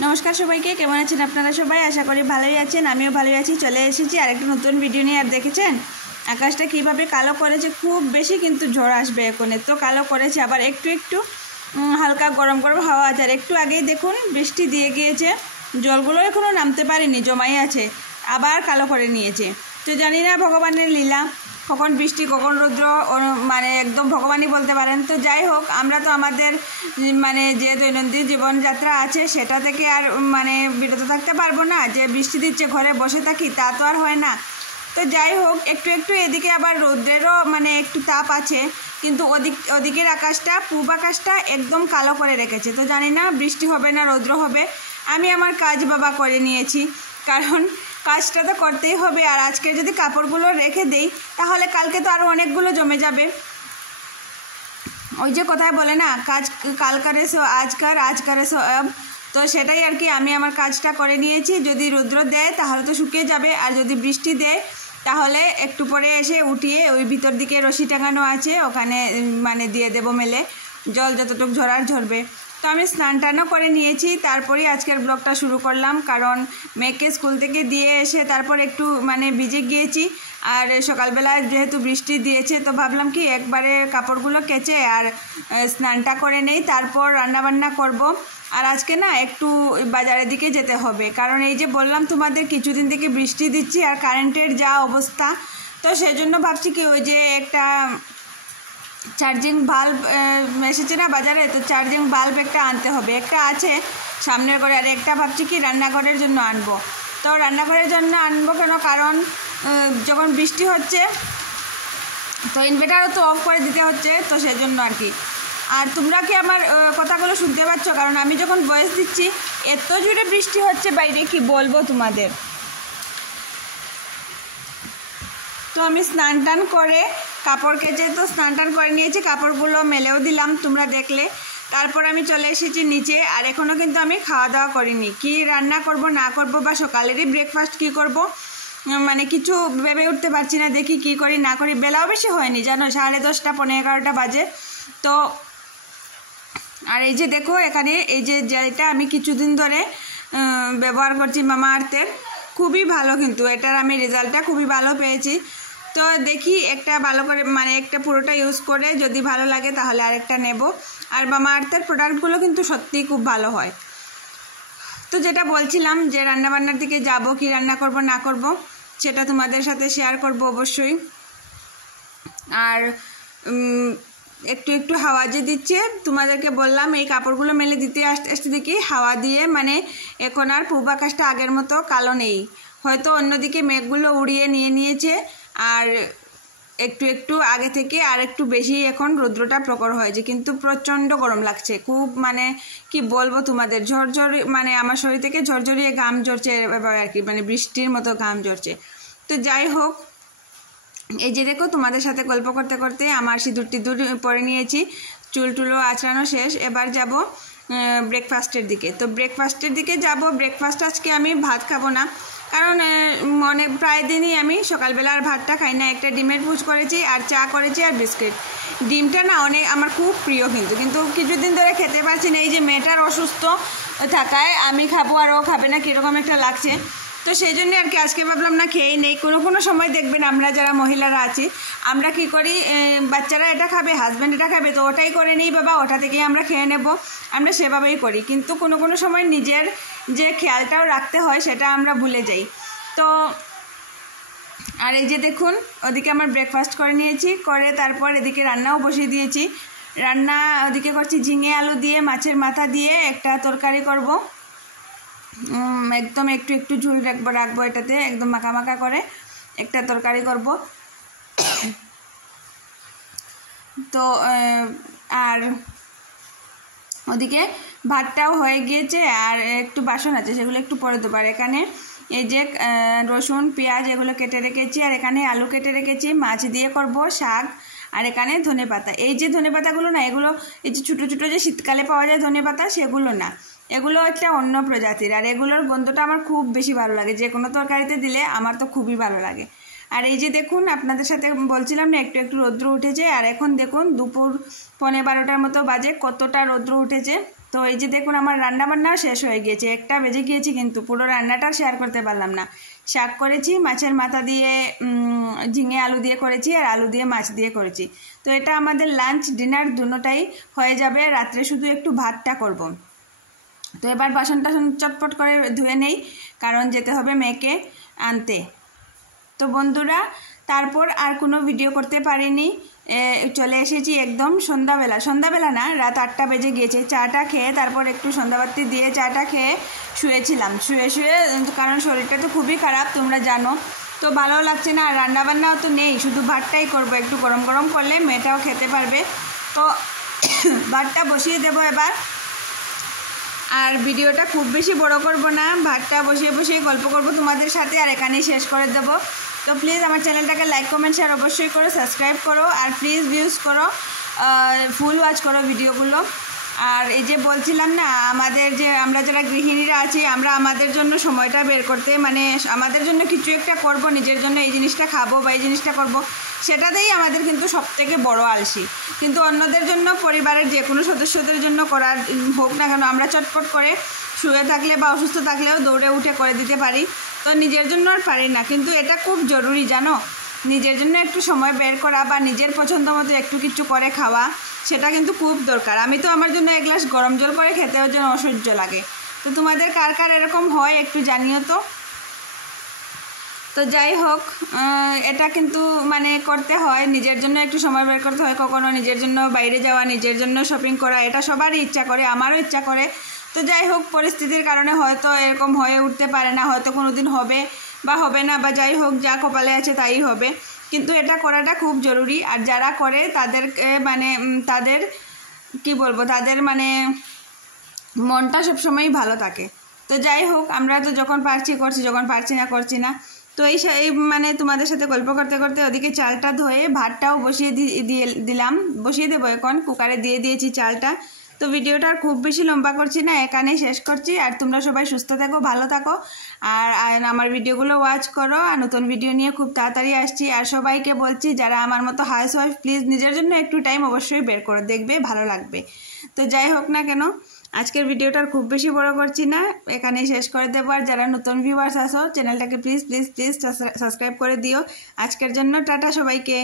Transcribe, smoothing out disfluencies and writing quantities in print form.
নমস্কার সবাইকে, কেমন আছেন আপনারা সবাই? আশা করি ভালোই আছেন, আমিও ভালোই আছি। চলে এসেছি আরেকটা নতুন ভিডিও নিয়ে। আর দেখেছেন আকাশটা কিভাবে কালো করেছে, খুব বেশি কিন্তু ঝড় আসবে এখন, এত কালো করেছে। আবার একটু একটু হালকা গরম গরম হাওয়া আছে। আর একটু আগেই দেখুন বৃষ্টি দিয়ে গিয়েছে, জলগুলো এখনও নামতে পারেনি, জমাই আছে, আবার কালো করে নিয়েছে। তো জানি না ভগবানের লীলা, কখন বৃষ্টি কখন রৌদ্র, মানে একদম ভগবানই বলতে পারেন। তো যাই হোক, আমরা তো আমাদের মানে যে দৈনন্দিন জীবনযাত্রা আছে সেটা থেকে আর মানে বিরত থাকতে পারবো না। যে বৃষ্টি দিচ্ছে ঘরে বসে থাকি তা তো আর হয় না। তো যাই হোক, একটু একটু এদিকে আবার রৌদ্রেরও মানে একটু তাপ আছে, কিন্তু ওদিকের আকাশটা, পূব আকাশটা একদম কালো করে রেখেছে। তো জানি না বৃষ্টি হবে না রৌদ্র হবে। আমি আমার কাজ বাবা করে নিয়েছি, কারণ কাজটা তো করতেই হবে। আর আজকে যদি কাপড়গুলো রেখে দেই তাহলে কালকে তো আরও অনেকগুলো জমে যাবে। ওই যে কথায় বলে না, কাজ কালকারে সো আজকার, আজকারে সো আব। তো সেটাই আর কি, আমি আমার কাজটা করে নিয়েছি। যদি রৌদ্র দেয় তাহলে তো শুকিয়ে যাবে, আর যদি বৃষ্টি দেয় তাহলে একটু পরে এসে উঠিয়ে ওই ভিতর দিকে রশি টাঙানো আছে ওখানে মানে দিয়ে দেবো মেলে, জল যতটুকু ঝরার ঝরবে। তো আমি স্নান টানও করে নিয়েছি, তারপরেই আজকের ব্লগটা শুরু করলাম। কারণ মেয়েকে স্কুল থেকে দিয়ে এসে তারপর একটু মানে ভিজে গিয়েছি, আর সকালবেলা যেহেতু বৃষ্টি দিয়েছে তো ভাবলাম কি একবারে কাপড়গুলো কেচে আর স্নানটা করে নেই, তারপর রান্নাবান্না করব। আর আজকে না একটু বাজারের দিকে যেতে হবে, কারণ এই যে বললাম তোমাদের কিছুদিন থেকে বৃষ্টি দিচ্ছি আর কারেন্টের যা অবস্থা। তো সেজন্য ভাবছি কি ওই যে একটা চার্জিং বাল্ব এসেছে না বাজারে, তো চার্জিং বাল্ব একটা আনতে হবে। একটা আছে সামনের ঘরে, আর একটা ভাবছি কি রান্নাঘরের জন্য আনবো। তো রান্নাঘরের জন্য আনবো কেন, কারণ যখন বৃষ্টি হচ্ছে তো ইনভার্টারও তো অফ করে দিতে হচ্ছে, তো সেজন্য আর কি। আর তোমরা কি আমার কথাগুলো শুনতে পাচ্ছ? কারণ আমি যখন ভয়েস দিচ্ছি এত জোরে বৃষ্টি হচ্ছে বাইরে, কি বলবো তোমাদের। তো আমি স্নান টান করে কাপড় কেচে তো স্নান টান করে নিয়েছি, কাপড়গুলো মেলেও দিলাম তোমরা দেখলে। তারপর আমি চলে এসেছি নিচে, আর এখনও কিন্তু আমি খাওয়া দাওয়া করিনি। কি রান্না করব না করব, বা সকালেরই ব্রেকফাস্ট কি করব মানে কিছু ভেবে উঠতে পারছি না। দেখি কি করি না করি, বেলাও বেশি হয়নি জানো, 10:30 পৌনে 11টা বাজে। তো আর এই যে দেখো এখানে এই যে জেলটা আমি কিছুদিন ধরে ব্যবহার করছি মামা আর্থের, খুবই ভালো, কিন্তু এটার আমি রেজাল্টটা খুবই ভালো পেয়েছি। তো দেখি একটা ভালো করে মানে একটা পুরোটা ইউজ করে যদি ভালো লাগে তাহলে আরেকটা নেব। আর মামা আর্থের প্রোডাক্টগুলো কিন্তু সত্যিই খুব ভালো হয়। তো যেটা বলছিলাম যে রান্নাবান্নার দিকে যাব, কি রান্না করব না করব সেটা তোমাদের সাথে শেয়ার করব অবশ্যই। আর একটু একটু হাওয়া যে দিচ্ছে, তোমাদেরকে বললাম এই কাপড়গুলো মেলে দিতে আসতে আসতে দেখি হাওয়া দিয়ে মানে এখন আর পূব আকাশটা আগের মতো কালো নেই। হয়তো অন্যদিকে মেঘগুলো উড়িয়ে নিয়েছে, আর একটু একটু আগে থেকে আর একটু বেশি এখন রৌদ্রটা প্রখর হয়েছে, কিন্তু প্রচণ্ড গরম লাগছে খুব। মানে কি বলবো তোমাদের, ঝরঝর মানে আমার শরীর থেকে ঝরঝরিয়ে ঘাম ঝরছে আর কি, মানে বৃষ্টির মতো ঘাম ঝরছে। তো যাই হোক, এই যে দেখো তোমাদের সাথে গল্প করতে করতে আমার সিঁদুর টিঁদুর পরে নিয়েছি, চুল টুলো আঁচড়ানো শেষ। এবার যাব ব্রেকফাস্টের দিকে। তো ব্রেকফাস্টের দিকে যাব। ব্রেকফাস্ট আজকে আমি ভাত খাবো না, কারণ অনেক প্রায় দিনই আমি সকালবেলা আর ভাতটা খাই না। একটা ডিমের পুচ করেছি আর চা করেছি আর বিস্কিট। ডিমটা না অনেক আমার খুব প্রিয়, কিন্তু কিছুদিন ধরে খেতে পারছি না। এই যে মেয়েটার অসুস্থ থাকায় আমি খাবো আর ও খাবে না, কীরকম একটা লাগছে। তো সেই জন্যে আর কি আজকে ভাবলাম না খেয়েই নেই। কোনো সময় দেখবেন আমরা যারা মহিলারা আছি আমরা কি করি, বাচ্চারা এটা খাবে, হাজব্যান্ড এটা খাবে, তো ওটাই করে নিই বাবা, ওটা থেকেই আমরা খেয়ে নেব, আমরা সেভাবেই করি। কিন্তু কোনো সময় নিজের যে খেয়ালটাও রাখতে হয় সেটা আমরা ভুলে যাই। তো আর এই যে দেখুন ওদিকে আমার ব্রেকফাস্ট করে নিয়েছি, করে তারপর এদিকে রান্নাও বসিয়ে দিয়েছি। রান্না ওদিকে করছি ঝিঙে আলু দিয়ে, মাছের মাথা দিয়ে একটা তরকারি করব। একদম একটু একটু ঝুল রাখবো এটাতে, একদম মাখা মাখা করে একটা তরকারি করব। তো আর ওদিকে ভাতটাও হয়ে গিয়েছে, আর একটু বাসন আছে সেগুলো একটু পরে দেবো। আর এখানে এই যে রসুন পেঁয়াজ এগুলো কেটে রেখেছি, আর এখানে আলু কেটে রেখেছি, মাছ দিয়ে করব শাক। আর এখানে ধনেপাতা, এই যে ধনেপাতাগুলো না, এগুলো এই যে ছোটো ছোটো যে শীতকালে পাওয়া যায় ধনেপাতা, সেগুলো না, এগুলো একটা অন্য প্রজাতির। আর এগুলোর গন্ধটা আমার খুব বেশি ভালো লাগে, যে কোনো তরকারিতে দিলে আমার তো খুবই ভালো লাগে। আর এই যে দেখুন আপনাদের সাথে বলছিলাম না একটু একটু রৌদ্র উঠেছে, আর এখন দেখুন দুপুর 11:15 মতো বাজে, কতটা রৌদ্র উঠেছে। তো এই যে দেখুন আমার রান্নাবান্নাও শেষ হয়ে গিয়েছে, 1টা বেজে গিয়েছে, কিন্তু পুরো রান্নাটা শেয়ার করতে পারলাম না। শাক করেছি, মাছের মাথা দিয়ে ঝিঙে আলু দিয়ে করেছি, আর আলু দিয়ে মাছ দিয়ে করেছি। তো এটা আমাদের লাঞ্চ ডিনার দুটোটাই হয়ে যাবে, রাত্রে শুধু একটু ভাতটা করব। তো এবার বাসন টাসন চটপট করে ধুয়ে নেই, কারণ যেতে হবে মেয়েকে আনতে। তো বন্ধুরা, তারপর আর কোনো ভিডিও করতে পারিনি, চলে এসেছি একদম সন্ধ্যাবেলা না, রাত 8টা বেজে গিয়েছে। চাটা খেয়ে তারপর একটু সন্ধ্যাবাতি দিয়ে চাটা খেয়ে শুয়েছিলাম, শুয়ে কারণ শরীরটা তো খুবই খারাপ তোমরা জানো, তো ভালো লাগছে না, আর রান্নাবান্নাও তো নেই, শুধু ভাতটাই করবো, একটু গরম গরম করলে মেয়েটাও খেতে পারবে। তো ভাতটা বসিয়ে দেবো এবার, আর ভিডিওটা খুব বেশি বড় করব না, ভাতটা বসিয়ে গল্প করব তোমাদের সাথে, আর এখানেই শেষ করে দেব। তো প্লিজ আমার চ্যানেলটাকে লাইক কমেন্ট শেয়ার অবশ্যই করো, সাবস্ক্রাইব করো, আর প্লিজ ভিউজ করো, ফুল ওয়াচ করো ভিডিওগুলো। আর এই যে বলছিলাম না, আমরা যারা গৃহিণীরা আছি, আমরা আমাদের জন্য সময়টা বের করতে, মানে আমাদের জন্য কিছু একটা করব, নিজের জন্য এই জিনিসটা খাবো বা এই জিনিসটা করব, সেটাতেই আমাদের কিন্তু সবথেকে বড় আলসি। কিন্তু অন্যদের জন্য, পরিবারের যে কোনো সদস্যদের জন্য করার হোক না কেন, আমরা চটপট করে শুয়ে থাকলে বা অসুস্থ থাকলেও দৌড়ে উঠে করে দিতে পারি, তো নিজের জন্য আর পারি না। কিন্তু এটা খুব জরুরি জানো, নিজের জন্য একটু সময় বের করা বা নিজের পছন্দ মতো একটু কিছু করে খাওয়া, সেটা কিন্তু খুব দরকার। আমি তো আমার জন্য 1 গ্লাস গরম জল করে খেতেও যেন অসহ্য লাগে। তো তোমাদের কার কার এরকম হয় একটু জানিও তো। তো যাই হোক, এটা কিন্তু মানে করতে হয়, নিজের জন্য একটু সময় বের করতে হয়, কখনো নিজের জন্য বাইরে যাওয়া, নিজের জন্য শপিং করা, এটা সবারই ইচ্ছা করে, আমারও ইচ্ছা করে। তো যাই হোক, পরিস্থিতির কারণে হয়তো এরকম হয়ে উঠতে পারে না, হয়তো কোনো দিন হবে বা হবে না, বা যাই হোক, যা কপালে আছে তাই হবে। কিন্তু এটা করাটা খুব জরুরি, আর যারা করে তাদেরকে মানে তাদের কি বলবো, তাদের মানে মনটা সবসময়ই ভালো থাকে। তো যাই হোক, আমরা তো যখন পারছি করছি, যখন পারছি না করছি না। তো এই মানে তোমাদের সাথে গল্প করতে করতে ওদিকে চালটা ধুয়ে ভাতটাও বসিয়ে দেবো এখন, কুকারে দিয়ে দিয়েছি চালটা। তো ভিডিওটা আর খুব বেশি লম্বা করছি না, এখানেই শেষ করছি। আর তোমরা সবাই সুস্থ থাকো, ভালো থাকো, আর আমার ভিডিওগুলো ওয়াচ করো, আর নতুন ভিডিও নিয়ে খুব তাড়াতাড়ি আসছি। আর সবাইকে বলছি, যারা আমার মতো হাউসওয়াইফ, প্লিজ নিজের জন্য একটু টাইম অবশ্যই বের করো, দেখবে ভালো লাগবে। তো যাই হোক না কেন, আজকের ভিডিওটার খুব বেশি বড় করছি না, এখানেই শেষ করে দেবো। আর যারা নতুন ভিউয়ার্স আসো, চ্যানেলটাকে প্লিজ সাবস্ক্রাইব করে দিও। আজকের জন্য টাটা সবাইকে।